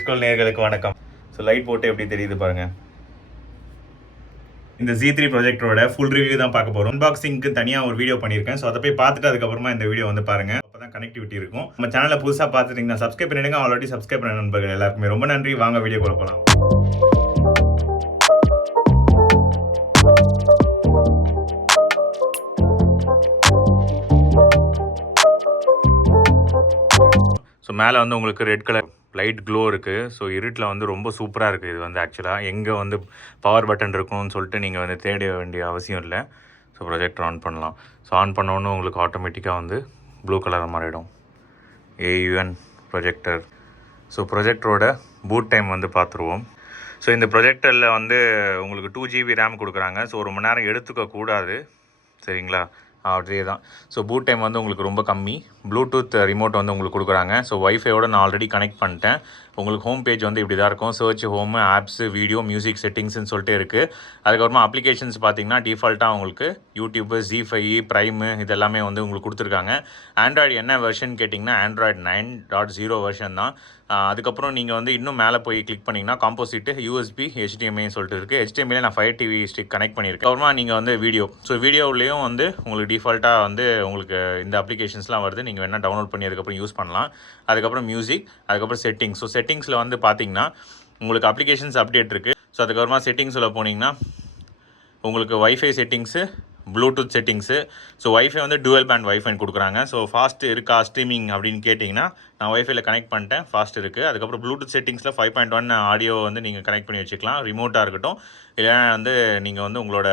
School நேயர்களுக்கு வணக்கம். So light போட்டு எப்படி தெரியுது பாருங்க. இந்த Z3 ப்ரொஜெக்டரோட ஃபுல் ரிவ்யூ தான் பார்க்க போகிறோம். அன்பாக்சிங்க்கு தனியாக ஒரு வீடியோ பண்ணியிருக்கேன். ஸோ அதை போய் பார்த்துட்டு அதுக்கப்புறமா இந்த வீடியோ வந்து பாருங்க. அப்போ தான் கனெக்டிவிட்டி இருக்கும். நம்ம சேனலை புதுசாக பார்த்துட்டீங்கன்னா சப்ஸ்கிரைப் பண்ணிடுங்க. ஆல்ரெடி சப்ஸ்கிரைப் பண்ண நண்பர்கள் எல்லாருக்குமே ரொம்ப நன்றி. வாங்க வீடியோக்குள்ள போகலாம். ஸோ மேலே வந்து உங்களுக்கு ரெட் கலர் லைட் க்ளோ இருக்குது. ஸோ இருட்டில் வந்து ரொம்ப சூப்பராக இருக்குது. இது வந்து ஆக்சுவலாக எங்கே வந்து பவர் பட்டன் இருக்கணும்னு சொல்லிட்டு நீங்கள் வந்து தேட வேண்டிய அவசியம் இல்லை. ஸோ ப்ரொஜெக்டர் ஆன் பண்ணலாம். ஸோ ஆன் பண்ணோன்னு உங்களுக்கு ஆட்டோமேட்டிக்காக வந்து ப்ளூ கலர் மாறிடும். AUN projector. ஸோ ப்ரொஜெக்டரோட பூட் டைம் வந்து பார்த்துருவோம். ஸோ இந்த ப்ரொஜெக்டரில் வந்து உங்களுக்கு 2 GB ரேம் கொடுக்குறாங்க. ஸோ ஒரு மணி நேரம் எடுத்துக்கக்கூடாது, சரிங்களா? அதே தான். ஸோ பூட் டைம் வந்து உங்களுக்கு ரொம்ப கம்மி. ப்ளூடூத் ரிமோட் வந்து உங்களுக்கு கொடுக்குறாங்க. ஸோ வைஃபையோட நான் ஆல்ரெடி கனெக்ட் பண்ணிட்டேன். உங்களுக்கு ஹோம் பேஜ் வந்து இப்படி தான் இருக்கும். Search, home, apps, video, music செட்டிங்ஸ்னு சொல்லிட்டு இருக்குது. அதுக்கப்புறமா அப்ளிகேஷன்ஸ் பார்த்தீங்கன்னா டிஃபால்ட்டாக உங்களுக்கு யூடியூப்பு, Z5, ப்ரைமு இதெல்லாமே வந்து உங்களுக்கு கொடுத்துருக்காங்க. ஆண்ட்ராய்டு என்ன வெர்ஷன் கேட்டிங்கன்னா Android 9.0 வெர்ஷன் தான். அதுக்கப்புறம் நீங்கள் வந்து இன்னும் மேலே போய் கிளிக் பண்ணிங்கன்னா காம்போசிட்டு, USB, HDMI சொல்லிட்டு இருக்குது. HDMI நான் Fire TV ஸ்டிக் கனெக்ட் பண்ணியிருக்கேன். அப்புறமா நீங்கள் வந்து வீடியோ, ஸோ வீடியோவிலையும் வந்து உங்களுக்கு டிஃபால்ட்டாக வந்து உங்களுக்கு இந்த அப்ளிகேஷன்ஸ்லாம் வருது. நீங்கள் வேணால் டவுன்லோட் பண்ணி அதுக்கப்புறம் யூஸ் பண்ணலாம். அதுக்கப்புறம் மியூசிக், அதுக்கப்புறம் செட்டிங்ஸ். ஸோ செட்டிங்ஸில் வந்து பார்த்தீங்கன்னா உங்களுக்கு அப்ளிகேஷன்ஸ் அப்டேட் இருக்குது. ஸோ அதுக்கப்புறமா செட்டிங்ஸில் போனீங்கன்னா உங்களுக்கு wifi settings, Bluetooth settings. So wifi வந்து டுவல் பேண்ட் வைஃபைன்னு கொடுக்குறாங்க. ஸோ ஃபாஸ்ட் இருக்கா ஸ்ட்ரீமிங் அப்படின்னு கேட்டிங்கன்னா நான் வைஃபைல கனெக்ட் பண்ணிட்டேன், ஃபாஸ்ட் இருக்குது. அதுக்கப்புறம் ப்ளூடூத் செட்டிங்ஸில் 5.1 ஆடியோ வந்து நீங்கள் கனெக்ட் பண்ணி வச்சுக்கலாம், ரிமோட்டாக இருக்கட்டும். இல்லைனா வந்து நீங்கள் வந்து உங்களோட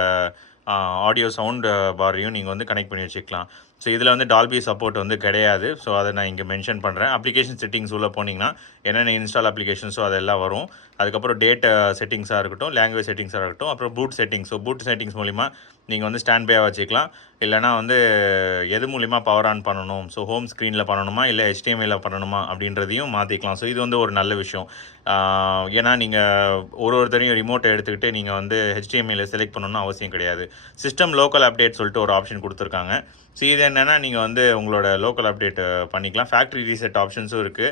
ஆடியோ சவுண்டு பாரையும் நீங்கள் வந்து கனெக்ட் பண்ணி வச்சுக்கலாம். ஸோ இதில் வந்து டால்பி சப்போர்ட் வந்து கிடையாது. ஸோ அதை நான் இங்கே மென்ஷன் பண்ணுறேன். அப்ளிகேஷன் செட்டிங்ஸ் உள்ளே போனீங்கன்னா என்னென்ன இன்ஸ்டால் அப்ளிகேஷன்ஸோ அதெல்லாம் வரும். அதுக்கப்புறம் டேட் செட்டிங்ஸாக இருக்கட்டும், லாங்குவேஜ் செட்டிங்ஸாக இருக்கட்டும், அப்புறம் boot settings. So boot settings மூலிமா நீங்கள் வந்து ஸ்டாண்ட் பையாக வச்சுக்கலாம். இல்லைனா வந்து எது மூலிமா பவர் ஆன் பண்ணணும், ஸோ ஹோம் ஸ்க்ரீனில் பண்ணணுமா இல்லை HDMIயில் பண்ணணுமா அப்படின்றதையும் மாற்றிக்கலாம். ஸோ இது வந்து ஒரு நல்ல விஷயம். ஏன்னா நீங்கள் ஒருத்தரையும் ரிமோட்டை எடுத்துக்கிட்டு நீங்கள் வந்து HDMIயில் செலக்ட் பண்ணணும்னு அவசியம் கிடையாது. சிஸ்டம் லோக்கல் அப்டேட் சொல்லிட்டு ஒரு ஆப்ஷன் கொடுத்துருக்காங்க. ஸோ இது என்னென்னா நீங்கள் வந்து உங்களோட லோக்கல் அப்டேட் பண்ணிக்கலாம். ஃபேக்ட்ரி ரீசெட் ஆப்ஷன்ஸும் இருக்குது.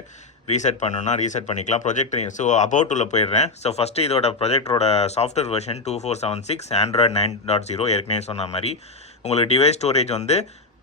ரீசெட் பண்ணணும்னா ரீசெட் பண்ணிக்கலாம். ப்ரொஜெக்டர், ஸோ அபவுட் உள்ள போயிடுறேன். ஸோ ஃபஸ்ட்டு இதோட ப்ரொஜெக்டரோட சாஃப்ட்வேர் வெர்ஷன் 2476 Android 9.0 ஏற்கனவே சொன்ன மாதிரி. உங்களுக்கு டிவைஸ் ஸ்டோரேஜ் வந்து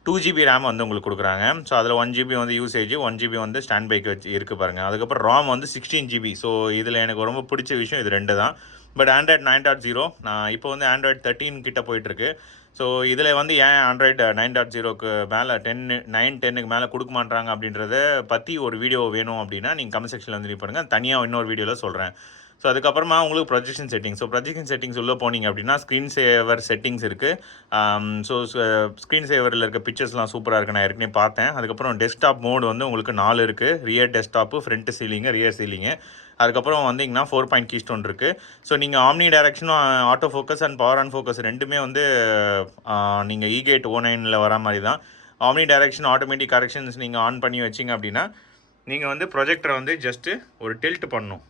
2 GB ரேம் வந்து உங்களுக்கு கொடுக்குறாங்க. ஸோ அதில் 1 GB வந்து யூசேஜ், 1 GB வந்து ஸ்டாண்ட் பைக்கு வச்சு இருக்குது பாருங்கள். அதுக்கப்புறம் ROM வந்து 16 GB. ஸோ இதில் எனக்கு ரொம்ப பிடிச்ச விஷயம் இது ரெண்டு தான். பட் Android 9.0 நான் இப்போ வந்து Android 13 கிட்ட போயிட்டுருக்கு. ஸோ இதில் வந்து ஏன் Android 9.0க்கு மேலே 9-10க்கு மேலே கொடுக்க மாட்டாங்க அப்படின்றத பற்றி ஒரு வீடியோ வேணும் அப்படின்னா நீங்கள் கமெண்ட் செக்ஷனில் வந்து பாருங்கள். தனியாக இன்னொரு வீடியோவில் சொல்கிறேன். ஸோ அதுக்கப்புறமா உங்களுக்கு projection settings. So projection settings உள்ளே போனீங்க அப்படின்னா ஸ்க்ரீன் சேவர் செட்டிங்ஸ் இருக்குது. ஸோ ஸ்க்ரீன் சேவரில் இருக்க பிக்சர்ஸ்லாம் சூப்பராக இருக்குது, நான் ஏற்கனவே பார்த்தேன். அதுக்கப்புறம் டெஸ்க்டாப் மோடு வந்து உங்களுக்கு 4 இருக்குது. Rear desktop, front ceiling, rear ceiling. அதுக்கப்புறம் வந்தீங்கன்னா 4 பாயிண்ட் கீஸ்டோன் இருக்குது. ஸோ நீங்கள் ஆம்னி டைரக்ஷனும் auto focus and power on focus ரெண்டுமே வந்து நீங்கள் Egate O9ல் வர மாதிரி தான். ஆம்னி டைரக்ஷன், ஆட்டோமேட்டிக் கரெக்ஷன்ஸ் நீங்கள் ஆன் பண்ணி வச்சிங்க அப்படின்னா நீங்கள் வந்து ப்ரொஜெக்டரை வந்து ஜஸ்ட்டு ஒரு டில்ட் பண்ணணும்.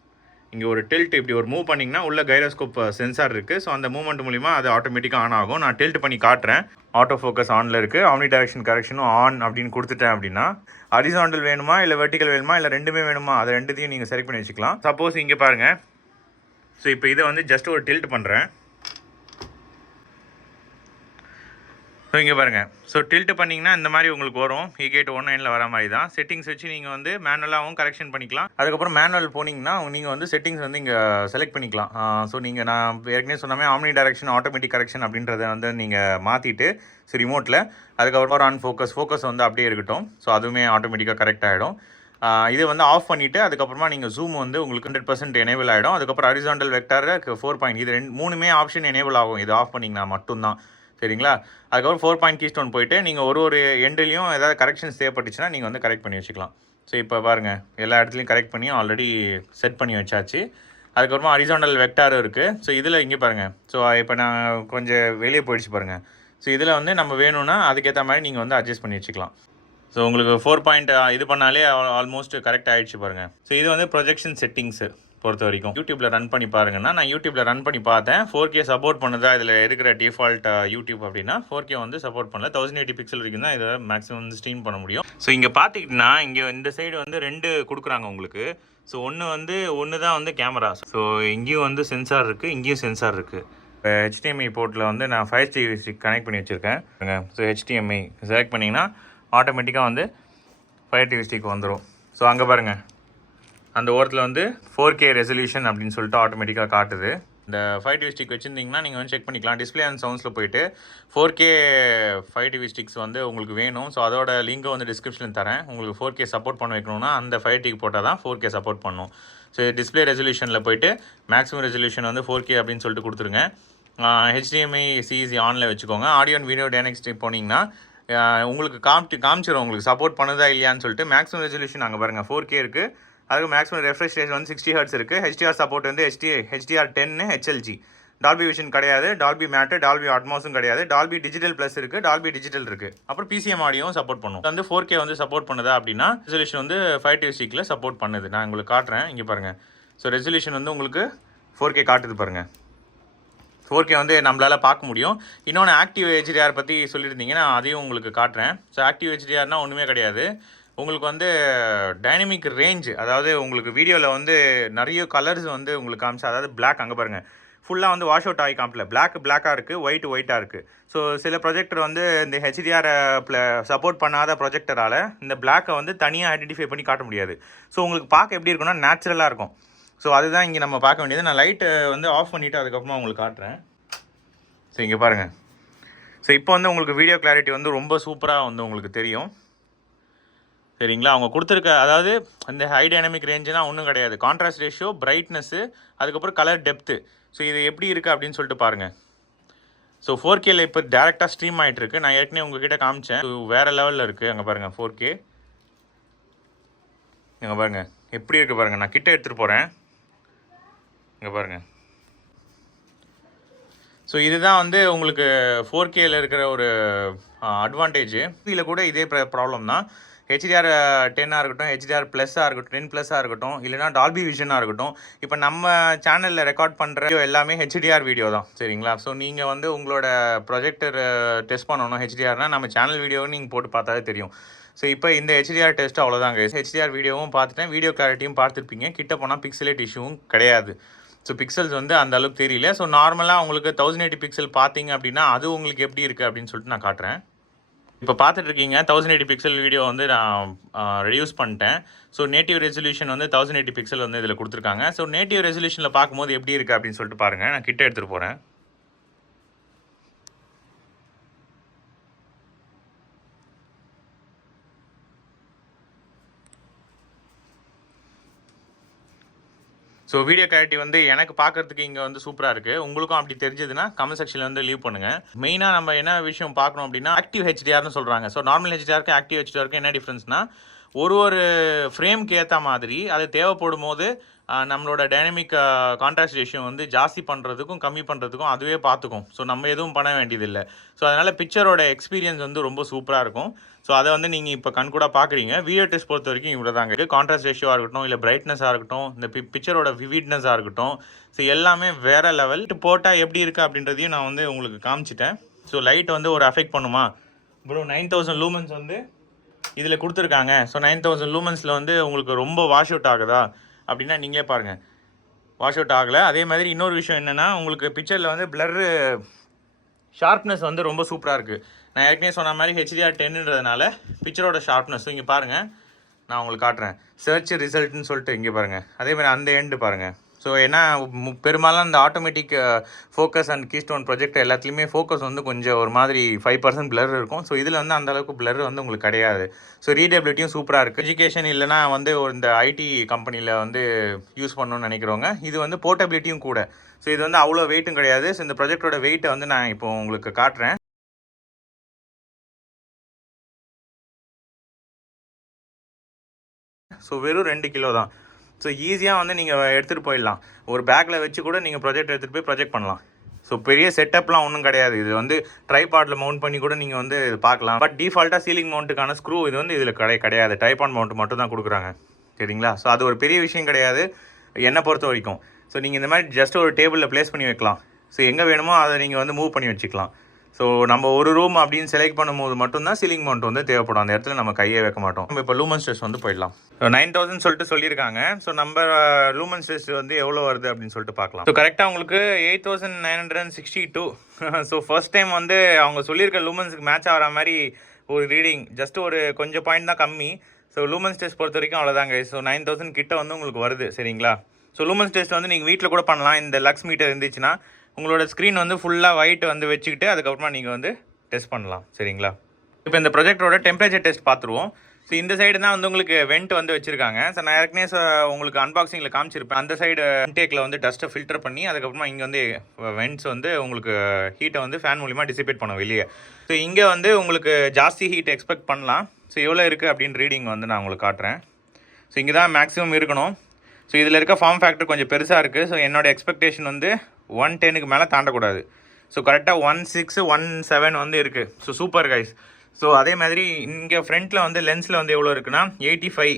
இங்கே ஒரு டில்ட் இப்படி ஒரு மூவ் பண்ணிங்கன்னா உள்ள கைரோஸ்கோப் சென்சார் இருக்குது. ஸோ அந்த மூவ்மெண்ட் மூலிமா அது ஆட்டோமேட்டிக்காக ஆன் ஆகும். நான் டில்ட் பண்ணி காட்டுறேன். ஆட்டோ ஃபோக்கஸ் ஆனில் இருக்குது. ஆம்னி டைரக்ஷன் கரெக்ஷனும் ஆன் அப்படின்னு கொடுத்துட்டேன் அப்படின்னா ஹரிசாண்டல் வேணுமா இல்லை வெர்டிக்கல் வேணுமா இல்லை ரெண்டுமே வேணுமா, அது ரெண்டுத்தையும் நீங்கள் செலக்ட் பண்ணி வச்சுக்கலாம். சப்போஸ் இங்கே பாருங்கள். ஸோ இப்போ இதை வந்து ஜஸ்ட் ஒரு டில்ட் பண்ணுறேன். ஸோ இங்கே பாருங்கள். ஸோ டில்ட் பண்ணிங்கன்னா இந்த மாதிரி உங்களுக்கு வரும். Egate O9ல் வர மாதிரி தான். செட்டிங்ஸ் வச்சு நீங்கள் வந்து மேனுவலாகவும் கரெக்ஷன் பண்ணிக்கலாம். அதுக்கப்புறம் மேனுவல் போனீங்கன்னா நீங்கள் வந்து செட்டிங்ஸ் வந்து இங்கே செலக்ட் பண்ணிக்கலாம். ஸோ நீங்கள் நான் ஏற்கனவே சொன்னாமே ஆம்னி டைரக்ஷன், ஆட்டோமேட்டிக் கரெக்ஷன் அப்படின்றத வந்து நீங்கள் மாற்றிட்டு ரிமோட்டில் அதுக்கப்புறம் ஆன் ஃபோக்கஸ் வந்து அப்படியே இருக்கட்டும். ஸோ அதுவுமே ஆட்டோமேட்டிக்காக கரெக்ட் ஆகிடும். இது வந்து ஆஃப் பண்ணிவிட்டு அதுக்கப்புறமா நீங்கள் ஜூம் வந்து உங்களுக்கு 100% எனேபிள் ஆகிடும். அதுக்கப்புறம் ஹரிசாண்டல் வெக்டார் 4 பாயிண்ட், இது மூணுமே ஆப்ஷன் எனேபிள் ஆகும் இது ஆஃப் பண்ணிங்கன்னா மட்டும்தான், சரிங்களா? அதுக்கப்புறம் 4 பாயிண்ட் கீஸ்டோன் போயிட்டு நீங்கள் ஒரு எண்ட்லேயும் ஏதாவது கரெக்ஷன்ஸ் தேவைப்பட்டுச்சுன்னா நீங்கள் வந்து கரெக்ட் பண்ணி வச்சுக்கலாம். ஸோ இப்போ பாருங்கள், எல்லா இடத்துலையும் கரெக்ட் பண்ணி ஆல்ரெடி செட் பண்ணி வச்சாச்சு. அதுக்கப்புறமா ஹரிசாண்டல் வெக்டாரும் இருக்குது. ஸோ இதில் இங்கே பாருங்கள். ஸோ இப்போ நான் கொஞ்சம் வெளியே போயிடுச்சு பாருங்கள். ஸோ இதில் வந்து நம்ம வேணும்னா அதுக்கேற்ற மாதிரி நீங்கள் வந்து அட்ஜஸ்ட் பண்ணி வச்சுக்கலாம். ஸோ உங்களுக்கு 4 பாயிண்ட் இது பண்ணாலே ஆல்மோஸ்ட் கரெக்ட் ஆகிடுச்சு பாருங்கள். ஸோ இது வந்து ப்ரொஜெக்ஷன் செட்டிங்ஸு பொறுத்த வரைக்கும். யூடியூப்பில் ரன் பண்ணி பாருங்கன்னா, நான் யூடியூப்பில் ரன் பண்ணி பார்த்தேன். 4K சப்போர்ட் பண்ணுதா இதில் இருக்கிற டிஃபால்ட் யூடியூப் அப்படின்னா 4K வந்து சப்போர்ட் பண்ணல. 1080 பிக்சல் வரைக்கும் தான் இதை மேக்ஸிமம் வந்து ஸ்ட்ரீம் பண்ண முடியும். ஸோ இங்கே பார்த்திங்கன்னா இங்கே இந்த சைடு வந்து 2 கொடுக்குறாங்க உங்களுக்கு. ஸோ ஒன்று தான் வந்து கேமரா. ஸோ இங்கேயும் வந்து சென்சார் இருக்குது, இங்கேயும் சென்சார் இருக்குது. இப்போ HDMI போர்ட்டில் வந்து நான் 5 TV ஸ்டிக் கனெக்ட் பண்ணி வச்சுருக்கேன். ஸோ HDMI செலக்ட் பண்ணிங்கன்னா ஆட்டோமேட்டிக்காக வந்து 5 TV ஸ்டிக் வந்துடும். ஸோ அங்கே பாருங்கள், அந்த ஓரத்தில் வந்து 4K ரெசல்யூஷன் அப்படின்னு சொல்லிட்டு ஆட்டோமேட்டிக்காக காட்டுது. இந்த 5 TV ஸ்டிக் வச்சுருந்தீங்கன்னா நீங்கள் வந்து செக் பண்ணிக்கலாம். டிஸ்பிளே அண்ட் சவுண்ட்ஸில் போயிட்டு 4K 5 TV ஸ்டிக்ஸ் வந்து உங்களுக்கு வேணும். ஸோ அதோட லிங்கை வந்து டிஸ்கிரிப்ஷனில் தரேன். உங்களுக்கு 4K சப்போர்ட் பண்ண வைக்கணும்னா அந்த 5 TV போட்டால் தான் 4K சப்போர்ட் பண்ணும். ஸோ டிஸ்பிளே ரெசல்யூஷனில் போயிட்டு மேக்ஸிமம் ரெசல்யூஷன் வந்து 4K அப்படின்னு சொல்லிட்டு கொடுத்துருங்க. HDMI CEC ஆனில் வச்சுக்கோங்க. ஆடியோ அண்ட் வீடியோ டைனமிக்ஸ் போனீங்கன்னா உங்களுக்கு காமிச்சிடும் உங்களுக்கு சப்போர்ட் பண்ணுதா இல்லையான்னு சொல்லிட்டு. மேக்ஸிமம் ரெசல்யூஷன் அங்கே பாருங்கள் 4K இருக்குது. அதுக்கு மேக்ஸிமம் ரெஃப்ரெஷ் ரேட் வந்து 60 Hz இருக்குது. HDR சப்போர்ட் வந்து HDR10 HLG. டால்பி விஷன் கிடையாது, டால்பி மேட்டு, டால்பி அட்மாஸும் கிடையாது. டால்பி டிஜிட்டல் ப்ளஸ் இருக்குது, டால்பி டிஜிட்டல் இருக்குது. அப்புறம் PCM ஆடியோவும் சப்போர்ட் பண்ணும். வந்து 4K வந்து சப்போர்ட் பண்ணுதா அப்படின்னா ரெசல்யூஷன் வந்து 5 TV ஸ்டிக்கில் சப்போர்ட் பண்ணுது. நான் உங்களுக்கு காட்டுறேன், இங்கே பாருங்கள். ஸோ ரெசல்யூஷன் வந்து உங்களுக்கு 4K காட்டுது பாருங்கள். 4K வந்து நம்மளால் பார்க்க முடியும். இன்னொன்று ஆக்டிவ் HDR பற்றி சொல்லியிருந்தீங்க, நான் அதையும் உங்களுக்கு காட்டுறேன். ஸோ ஆக்டிவ் HDRனால் ஒன்றுமே கிடையாது. உங்களுக்கு வந்து டைனமிக் ரேஞ்ச், அதாவது உங்களுக்கு வீடியோவில் வந்து நிறைய கலர்ஸ் வந்து உங்களுக்கு காமிச்சு, அதாவது பிளாக் அங்கே பாருங்கள் ஃபுல்லாக வந்து வாஷ் அவுட் ஆகி காமிக்கல. பிளாக்காக இருக்குது, ஒயிட்டாக இருக்குது. ஸோ சில ப்ரொஜெக்டர் வந்து இந்த HDR சப்போர்ட் பண்ணாத ப்ரொஜெக்டரால் இந்த பிளாக்கை வந்து தனியாக ஐடென்டிஃபை பண்ணி காட்ட முடியாது. ஸோ உங்களுக்கு பார்க்க எப்படி இருக்குன்னா நேச்சுரலாக இருக்கும். ஸோ அதுதான் இங்கே நம்ம பார்க்க வேண்டியது. நான் லைட்டை வந்து ஆஃப் பண்ணிவிட்டு அதுக்கப்புறமா உங்களுக்கு காட்டுறேன். ஸோ இங்கே பாருங்கள். ஸோ இப்போ வந்து உங்களுக்கு வீடியோ கிளாரிட்டி வந்து ரொம்ப சூப்பராக வந்து உங்களுக்கு தெரியும், சரிங்களா. அவங்க கொடுத்துருக்க, அதாவது அந்த ஹை டைனமிக் ரேஞ்சுனா ஒன்றும் கிடையாது. கான்ட்ராஸ்ட் ரேஷியோ, பிரைட்னஸ்ஸு, அதுக்கப்புறம் கலர் டெப்த்து. ஸோ இது எப்படி இருக்குது அப்படின்னு சொல்லிட்டு பாருங்கள். ஸோ 4Kல இப்போ டேரெக்டாக ஸ்ட்ரீம் ஆகிட்டுருக்கு. நான் ஏற்கனவே உங்ககிட்ட காமிச்சேன். ஸோ வேறு லெவலில் இருக்குது. அங்கே பாருங்கள் 4K. இங்கே பாருங்கள் எப்படி இருக்குது பாருங்கள். நான் கிட்ட எடுத்துகிட்டு போகிறேன், இங்கே பாருங்கள். ஸோ இதுதான் வந்து உங்களுக்கு 4Kல இருக்கிற ஒரு அட்வான்டேஜ். இதில் கூட இதே ப்ராப்ளம் தான். HDR10 இருக்கட்டும், HDR ப்ளஸ்ஸாக இருக்கட்டும், 10+ இருக்கட்டும், இல்லைனா டால்பி விஷனாக இருக்கட்டும். இப்போ நம்ம சேனலில் ரெக்கார்ட் பண்ணுற வீடியோ எல்லாமே HDR வீடியோ தான், சரிங்களா. ஸோ நீங்கள் வந்து உங்களோட ப்ரொஜெக்டர் டெஸ்ட் பண்ணணும் HDRனால் நம்ம சேனல் வீடியோவும் நீங்கள் போட்டு பார்த்தாலே தெரியும். ஸோ இப்போ இந்த HDR டெஸ்ட்டு அவ்வளோதாங்க. HDR வீடியோவும் பார்த்துட்டேன், வீடியோ கிளாரிட்டியும் பார்த்துருப்பீங்க. கிட்ட போனால் பிக்சலேட் இஷ்யூவும் கிடையாது. ஸோ பிக்சல்ஸ் வந்து அந்த அளவுக்கு தெரியல. ஸோ நார்மலாக உங்களுக்கு 1080 பிக்சல் பார்த்தீங்க அப்படின்னா அது உங்களுக்கு எப்படி இருக்குது அப்படின்னு சொல்லிட்டு நான் காட்டுறேன். இப்போ பார்த்துட்டு இருக்கீங்க 1080 பிக்சல் வீடியோ வந்து நான் ரெடியூஸ் பண்ணிட்டேன். ஸோ நேட்டிவ் ரெசல்யூஷன் வந்து 1080 பிக்சல் வந்து இதில் கொடுத்துருக்காங்க. ஸோ நேட்டிவ் ரெசல்யூஷனில் பார்க்கும்போது எப்படி இருக்குது அப்படின்னு சொல்லிட்டு பாருங்கள். நான் கிட்ட எடுத்துகிட்டு போகிறேன். ஸோ வீடியோ கிளாரிட்டி வந்து எனக்கு பார்க்குறதுக்கு இங்கே வந்து சூப்பராக இருக்குது. உங்களுக்கும் அப்படி தெரிஞ்சதுன்னா கமெண்ட் செக்ஷனில் வந்து லீவ் பண்ணுங்கள். மெயினாக நம்ம என்ன விஷயம் பார்க்கணும் அப்படின்னா ஆக்டிவ் HDRனு சொல்கிறாங்க. ஸோ நார்மல் HDRக்கு ஆக்டிவ் HDRக்கு என்ன டிஃப்ரென்ஸ்னால் ஒரு ஃப்ரேம்க்கு ஏற்ற மாதிரி அது தேவைப்படும் போது நம்மளோட டைனமிக் கான்ட்ராஸ்ட் ரேஷியோ வந்து ஜாஸ்தி பண்ணுறதுக்கும் கம்மி பண்ணுறதுக்கும் அதுவே பார்த்துக்கும். ஸோ நம்ம எதுவும் பண்ண வேண்டியதில்லை. ஸோ அதனால் பிக்சரோட எக்ஸ்பீரியன்ஸ் வந்து ரொம்ப சூப்பராக இருக்கும். ஸோ அதை வந்து நீங்கள் இப்போ கண்கூட பார்க்குறீங்க. வீடியோ டெஸ்ட் பொறுத்த வரைக்கும் இவ்வளோ தாங்க இருக்குது. கான்ட்ராஸ்ட் ரேஷியோவாக இருக்கட்டும், இல்லை பிரைட்னஸாக இருக்கட்டும், இந்த பிக்சரோட விவிட்னஸாக இருக்கட்டும், ஸோ எல்லாமே வேறு லெவல். போட்டால் எப்படி இருக்குது அப்படின்றதையும் நான் வந்து உங்களுக்கு காமிச்சிட்டேன். ஸோ லைட் வந்து ஒரு அஃபெக்ட் பண்ணுமா ப்ரோ? 9000 லூமன்ஸ் வந்து இதில் கொடுத்துருக்காங்க. ஸோ 9000 லூமன்ஸில் வந்து உங்களுக்கு ரொம்ப வாஷ் அவுட் ஆகுதா அப்படின்னா நீங்களே பாருங்கள், வாஷ் அவுட் ஆகலை. அதே மாதிரி இன்னொரு விஷயம் என்னென்னா உங்களுக்கு பிக்சரில் வந்து பிளர்ரு ஷார்ப்னஸ் வந்து ரொம்ப சூப்பராக இருக்குது. நான் ஏற்கனவே சொன்ன மாதிரி HDR10ன்றதுனால பிக்சரோட ஷார்ப்னஸ் இங்கே பாருங்கள். நான் உங்களுக்கு காட்டுறேன். சர்ச் ரிசல்ட்னு சொல்லிட்டு இங்கே பாருங்கள். அதேமாதிரி அந்த எண்டு பாருங்கள். ஸோ ஏன்னா பெரும்பாலும் இந்த automatic focus and keystone project எல்லாத்துலேயுமே ஃபோக்கஸ் வந்து கொஞ்சம் ஒரு மாதிரி 5% பிளர் இருக்கும். ஸோ இதில் வந்து அந்தளவுக்கு பிளர் வந்து உங்களுக்கு கிடையாது. ஸோ ரீடபிலிட்டியும் சூப்பராக இருக்குது. எஜுகேஷன் இல்லைனா வந்து இந்த ஐடி கம்பெனியில் வந்து யூஸ் பண்ணணும்னு நினைக்கிறவங்க இது வந்து போர்ட்டபிலிட்டியும் கூட. ஸோ இது வந்து அவ்வளோ வெயிட்டும் கிடையாது. ஸோ இந்த ப்ரொஜெக்டோட வெயிட்டை வந்து நான் இப்போ உங்களுக்கு காட்டுறேன். ஸோ வெறும் 2 கிலோ தான். ஸோ ஈஸியாக வந்து நீங்கள் எடுத்துகிட்டு போயிடலாம். ஒரு பேக்கில் வச்சு கூட நீங்கள் ப்ரொஜெக்ட் எடுத்துகிட்டு போய் ப்ரொஜெக்ட் பண்ணலாம். ஸோ பெரிய செட்டப்லாம் ஒன்றும் கிடையாது. இது வந்து ட்ரைபாடில் மவுண்ட் பண்ணி கூட நீங்கள் வந்து பார்க்கலாம். பட் டிஃபால்ட்டாக சீலிங் மவுண்ட்டுக்கான ஸ்க்ரூ இது வந்து இதில் கிடையாது. ட்ரைபாட் மவுண்ட் மட்டும் தான் கொடுக்குறாங்க, சரிங்களா. ஸோ அது ஒரு பெரிய விஷயம் கிடையாது என்னை பொறுத்த வரைக்கும். ஸோ நீங்கள் இந்த மாதிரி ஜஸ்ட் ஒரு டேபிளில் ப்ளேஸ் பண்ணி வைக்கலாம். ஸோ எங்கே வேணுமோ அதை நீங்கள் வந்து மூவ் பண்ணி வச்சுக்கலாம். ஸோ நம்ம ஒரு ரூம் அப்படின்னு செலக்ட் பண்ணும்போது மட்டும்தான் சீலிங் மவுண்ட் வந்து தேவைப்படும். அந்த இடத்துல நம்ம கையை வைக்க மாட்டோம். நம்ம இப்போ லூமன்ஸ் டெஸ்ட் வந்து போயிடலாம். 9000 சொல்லிட்டு சொல்லியிருக்காங்க. ஸோ நம்ம லூமன்ஸ் டெஸ்ட் வந்து எவ்வளோ வருது அப்படின்னு சொல்லிட்டு பார்க்கலாம். ஸோ கரெக்டாக உங்களுக்கு 8962. ஸோ ஃபர்ஸ்ட் டைம் வந்து அவங்க சொல்லியிருக்க லூமன்ஸுக்கு மேட்ச் ஆகிற மாதிரி ஒரு ரீடிங், ஜஸ்ட் ஒரு கொஞ்சம் பாயிண்ட் தான் கம்மி. ஸோ லூமன்ஸ் டெஸ்ட் பொறுத்த வரைக்கும் அவ்வளோதாங்க. ஸோ 9000 கிட்ட வந்து உங்களுக்கு வருது, சரிங்களா? ஸோ லூமன்ஸ் டெஸ்ட் வந்து நீங்கள் வீட்டில் கூட பண்ணலாம். இந்த லக்ஸ் மீட்டர் இருந்துச்சுன்னா உங்களோட ஸ்க்ரீன் வந்து ஃபுல்லாக ஒயிட் வந்து வச்சுக்கிட்டு அதுக்கப்புறமா நீங்கள் வந்து டெஸ்ட் பண்ணலாம், சரிங்களா? இப்போ இந்த ப்ரொஜெக்டரோட டெம்பரேச்சர் டெஸ்ட் பார்த்துருவோம். ஸோ இந்த சைடு தான் வந்து உங்களுக்கு வெண்ட் வந்து வச்சுருக்காங்க. ஸோ நான் ஏற்கனவே உங்களுக்கு அன்பாக்சிங்கில் காமிச்சிருப்பேன். அந்த சைடு இன்டேக்கில் வந்து டஸ்ட்டை ஃபில்டர் பண்ணி அதுக்கப்புறமா இங்கே வந்து வெண்ட்ஸ் வந்து உங்களுக்கு ஹீட்டை வந்து ஃபேன் மூலிமா டிசிபேட் பண்ணும் வெளியே. ஸோ இங்கே வந்து உங்களுக்கு ஜாஸ்தி ஹீட் எக்ஸ்பெக்ட் பண்ணலாம். ஸோ எவ்வளோ இருக்குது அப்படின்னு ரீடிங் வந்து நான் உங்களுக்கு காட்டுறேன். ஸோ இங்கே தான் மேக்ஸிமம் இருக்கணும். ஸோ இதில் இருக்க ஃபார்ம் ஃபேக்டர் கொஞ்சம் பெருசாக இருக்குது. ஸோ என்னோடய எக்ஸ்பெக்டேஷன் வந்து 110க்கு மேலே தாண்டக்கூடாது. ஸோ கரெக்டாக 1617 வந்து இருக்குது. So super guys. ஸோ அதே மாதிரி இங்கே ஃப்ரண்ட்டில் வந்து லென்ஸில் வந்து எவ்வளோ இருக்குன்னா 85,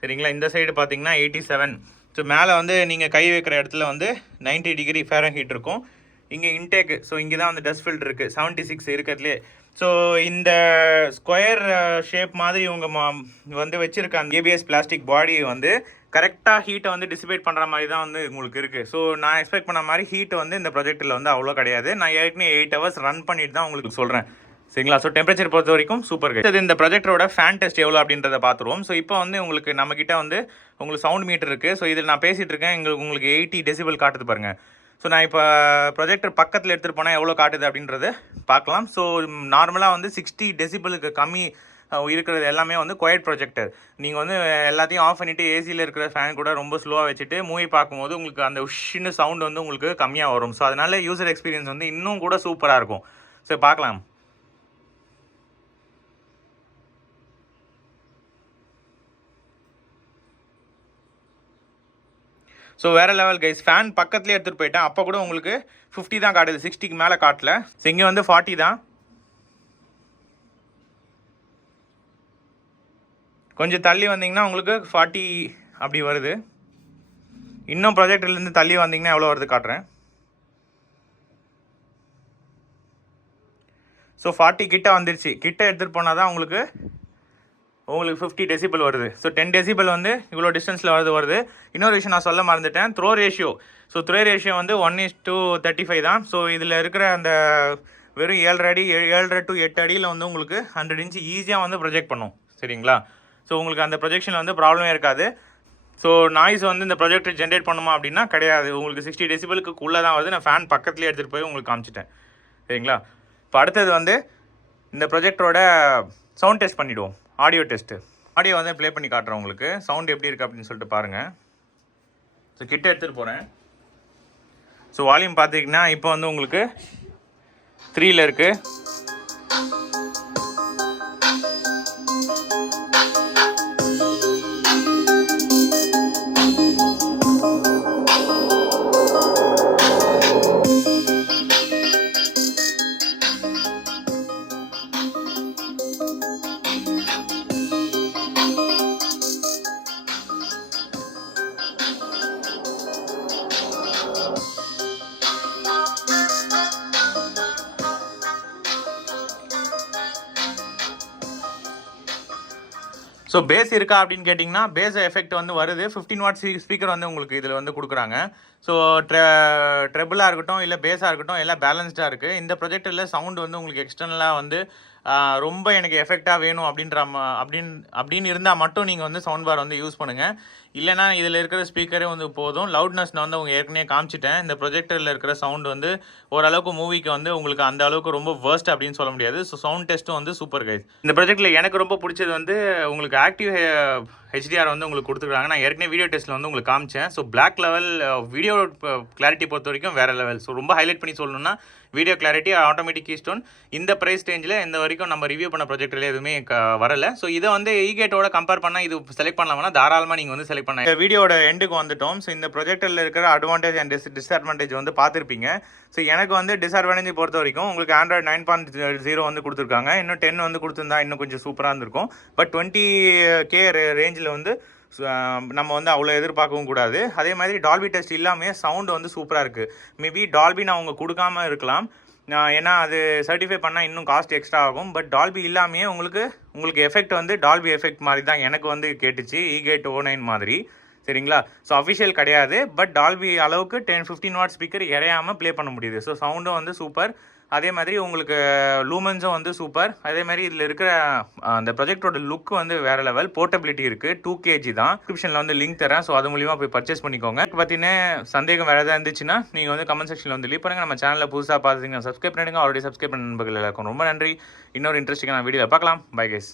சரிங்களா? இந்த சைடு பார்த்தீங்கன்னா 87. ஸோ மேலே வந்து நீங்கள் கை வைக்கிற இடத்துல வந்து 90 டிகிரி ஃபேரன்ஹீட் இருக்கும். இங்கே இன்டேக்கு, ஸோ இங்கே தான் வந்து டஸ்ட் ஃபில்டர் இருக்குது, 76 இருக்கிறதுலே. ஸோ இந்த ஸ்கொயர் ஷேப் மாதிரி இவங்க வந்து வச்சுருக்க அந்த ஏபிஎஸ் பிளாஸ்டிக் பாடி வந்து கரெக்டாக ஹீட்டை வந்து டிசிபேட் பண்ணுற மாதிரி தான் வந்து உங்களுக்கு இருக்குது. ஸோ நான் எக்ஸ்பெக்ட் பண்ண மாதிரி ஹீட் வந்து இந்த ப்ரொஜெக்டில் வந்து அவ்வளோ கிடையாது. நான் ஏற்கனவே 8 hours ரன் பண்ணிட்டு தான் உங்களுக்கு சொல்கிறேன், சரிங்களா? ஸோ டெம்பரேச்சர் பொறுத்த வரைக்கும் சூப்பர் கைஸ். இந்த ப்ரொஜெக்டரோட ஃபேன் டெஸ்ட் எவ்வளோ அப்படின்றத பார்த்துருவோம். ஸோ இப்போ வந்து உங்களுக்கு நம்மக்கிட்ட வந்து உங்களுக்கு சவுண்ட் மீட்டர் இருக்குது. ஸோ இதில் நான் பேசிகிட்டு இருக்கேன், உங்களுக்கு 80 டெசிபல் காட்டுது பாருங்கள். ஸோ நான் இப்போ ப்ரொஜெக்டர் பக்கத்தில் எடுத்துகிட்டு போனால் எவ்வளோ காட்டுது அப்படின்றது பார்க்கலாம். ஸோ நார்மலாக வந்து 60 டெசிபலுக்கு கம்மி இருக்கிறது எல்லாமே வந்து குவைட் ப்ரொஜெக்டர். நீங்கள் வந்து எல்லாத்தையும் ஆஃப் பண்ணிவிட்டு ஏசியில் இருக்கிற ஃபேன் கூட ரொம்ப ஸ்லோவாக வச்சுட்டு மூவி பார்க்கும்போது உங்களுக்கு அந்த உஷ்ஷின்னு சவுண்ட் வந்து உங்களுக்கு கம்மியாக வரும். ஸோ அதனால் யூசர் எக்ஸ்பீரியன்ஸ் வந்து இன்னும் கூட சூப்பராக இருக்கும். ஸோ பார்க்கலாம். ஸோ வேறு லெவல் கைஸ். ஃபேன் பக்கத்துலேயே எடுத்துகிட்டு போயிட்டேன். அப்போ கூட உங்களுக்கு 50 தான் காட்டுது, 60க்கு மேலே காட்டல. ஸோ இங்கே வந்து 40 தான். கொஞ்சம் தள்ளி வந்தீங்கன்னா உங்களுக்கு 40 அப்படி வருது. இன்னும் ப்ரொஜெக்டர்லேருந்து தள்ளி வந்தீங்கன்னா எவ்வளோ வருது காட்டுறேன். ஸோ 40 கிட்ட வந்துருச்சு. கிட்ட எடுத்துகிட்டு போனால் தான் உங்களுக்கு 50 டெசிபல் வருது. ஸோ 10 டெசிபல் வந்து இவ்வளோ டிஸ்டன்ஸில் வருது. இன்னொரு விஷயம் நான் சொல்ல மறந்துட்டேன், throw ratio. So throw ratio வந்து 1:35 தான். ஸோ இதில் இருக்கிற அந்த வெறும் 7 அடி 7.5 to 8 அடியில் வந்து உங்களுக்கு 100 inch ஈஸியாக வந்து ப்ரொஜெக்ட் பண்ணும், சரிங்களா? ஸோ உங்களுக்கு அந்த ப்ரொஜெக்ஷனில் வந்து ப்ராப்ளமே இருக்காது. ஸோ நாய்ஸ் வந்து இந்த ப்ரொஜெக்டர் ஜென்ரேட் பண்ணுமா அப்படின்னா கிடையாது. உங்களுக்கு 60 டெசிபலுக்கு உள்ளே தான் வருது. நான் ஃபேன் பக்கத்துலேயே எடுத்துகிட்டு போய் உங்களுக்கு காமிச்சிட்டேன், சரிங்களா? இப்போ அடுத்தது வந்து இந்த ப்ரொஜெக்டரோட சவுண்ட் டெஸ்ட் பண்ணிவிடுவோம். Audio test. ஆடியோ வந்து ப்ளே பண்ணி காட்டுறேன் உங்களுக்கு. சவுண்ட் எப்படி இருக்குது அப்படின்னு சொல்லிட்டு பாருங்கள். ஸோ கிட்ட எடுத்துகிட்டு போகிறேன். ஸோ வால்யூம் பார்த்திங்கன்னா இப்போ வந்து உங்களுக்கு 3ல் இருக்குது. ஸோ பேஸ் இருக்கா அப்படின்னு கேட்டிங்கன்னா பேஸ் எஃபெக்ட் வந்து வருது. 15 வாட் ஸ்பீக்கர் வந்து உங்களுக்கு இதில் வந்து கொடுக்குறாங்க. ஸோ ட்ரெபிளாக இருக்கட்டும் இல்லை பேஸாக இருக்கட்டும் எல்லாம் பேலன்ஸ்டாக இருக்குது. இந்த ப்ரொஜெக்டரில் சவுண்டு வந்து உங்களுக்கு எக்ஸ்டர்னலாக வந்து ரொம்ப எனக்கு எஃபெக்டாக வேணும் அப்படின்னு இருந்தால் மட்டும் நீங்கள் வந்து சவுண்ட் பார் வந்து யூஸ் பண்ணுங்கள். இல்லைனா இதில் இருக்கிற ஸ்பீக்கரே வந்து போதும். லவுட்னஸ் நான் வந்து அவங்க ஏற்கனவே காமிச்சிட்டேன். இந்த ப்ரொஜெக்டரில் இருக்கிற சவுண்டு வந்து ஓரளவுக்கு மூவிக்கு வந்து உங்களுக்கு அந்த அளவுக்கு ரொம்ப வேர்ஸ்ட் அப்படின்னு சொல்ல முடியாது. ஸோ சவுண்ட் டெஸ்ட்டும் வந்து சூப்பர் கைஸ். இந்த ப்ரொஜெக்டில் எனக்கு ரொம்ப பிடிச்சது வந்து உங்களுக்கு ஆக்டிவ் ஹெச்டிஆர் வந்து உங்களுக்கு கொடுத்துருக்காங்க. நான் ஏற்கனவே வீடியோ டெஸ்ட்டில் வந்து உங்களுக்கு காமிச்சேன். So block level video clarity பொறுத்த வரைக்கும் வேறு லெவல். ஸோ ரொம்ப ஹைலைட் பண்ணி சொல்லணும்னா வீடியோ கிளாரிட்டி ஆட்டோமேட்டிக் கீஸ்டோன் இந்த ப்ரைஸ் ரேஞ்சில் இந்த வரைக்கும் நம்ம ரிவ்யூ பண்ண ப்ரொஜெக்டில் எதுவுமே வரல. ஸோ இதை வந்து ஈகேட்டோட கம்பேர் பண்ணால் இது செலக்ட் பண்ணலாம்னா தாராளமாக நீங்கள் வந்து செலக்ட் பண்ண. வீடியோட எண்டுக்கு வந்துட்டோம். ஸோ இந்த ப்ரொஜெக்டரில் இருக்கிற அட்வான்டேஜ் அண்ட் டிஸ்அட்வான்டேஜ் வந்து பார்த்துருப்பீங்க. ஸோ எனக்கு வந்து டிஸ்அட்வான்டேஜ் பொறுத்த வரைக்கும் உங்களுக்கு Android 9.0 வந்து கொடுத்துருக்காங்க. இன்னும் 10 வந்து கொடுத்துருந்தா இன்னும் கொஞ்சம் சூப்பராக இருந்திருக்கும். பட் 20K ரேஞ்சில் வந்து நம்ம வந்து அவ்வளோ எதிர்பார்க்கவும் கூடாது. அதே மாதிரி டால்பி டெஸ்ட் இல்லாமல் சவுண்டு வந்து சூப்பராக இருக்குது. மேபி டால்பி நான் அவங்க கொடுக்காம இருக்கலாம். ஏன்னா அது சர்டிஃபை பண்ணால் இன்னும் காஸ்ட் எக்ஸ்ட்ரா ஆகும். பட் டால்பி இல்லாமையே உங்களுக்கு எஃபெக்ட் வந்து டால்பி எஃபெக்ட் மாதிரி தான் எனக்கு வந்து கேட்டுச்சு, Egate O9 மாதிரி. சரிங்களா? ஸோ அஃபிஷியல் கிடையாது. பட் டால்பி அளவுக்கு 10-15 வாட் ஸ்பீக்கர் இறையாமல் ப்ளே பண்ண முடியுது. ஸோ சவுண்டும் வந்து சூப்பர். அதே மாதிரி உங்களுக்கு லூமன்ஸும் வந்து சூப்பர். அதே மாதிரி இதில் இருக்கிற அந்த ப்ரொஜெக்டரோட லுக் வந்து வேறு லெவல். போர்ட்டபிலிட்டி இருக்குது. 2 kg தான். டிஸ்கிரிப்ஷனில் வந்து லிங்க் தரேன். ஸோ அது மூலிமா போய் பர்ச்சேஸ் பண்ணிக்கோங்க. பார்த்தீங்கன்னா சந்தேகம் வேறு எதாவது இருந்துச்சுன்னா நீங்கள் வந்து கமெண்ட் செக்ஷனில் வந்து லீவ் பண்ணுங்கள். நம்ம சேனலில் புதுசாக பார்த்துங்க சப்ஸ்கிரைப் பண்ணிடுங்க. ஆல்ரெடி சப்ஸ்கிரைப் பண்ண நண்பர்கள் எல்லாருக்கும் ரொம்ப நன்றி. இன்னொரு இன்ட்ரெஸ்டிங்கான வீடியோவில் பார்க்கலாம். Bye guys.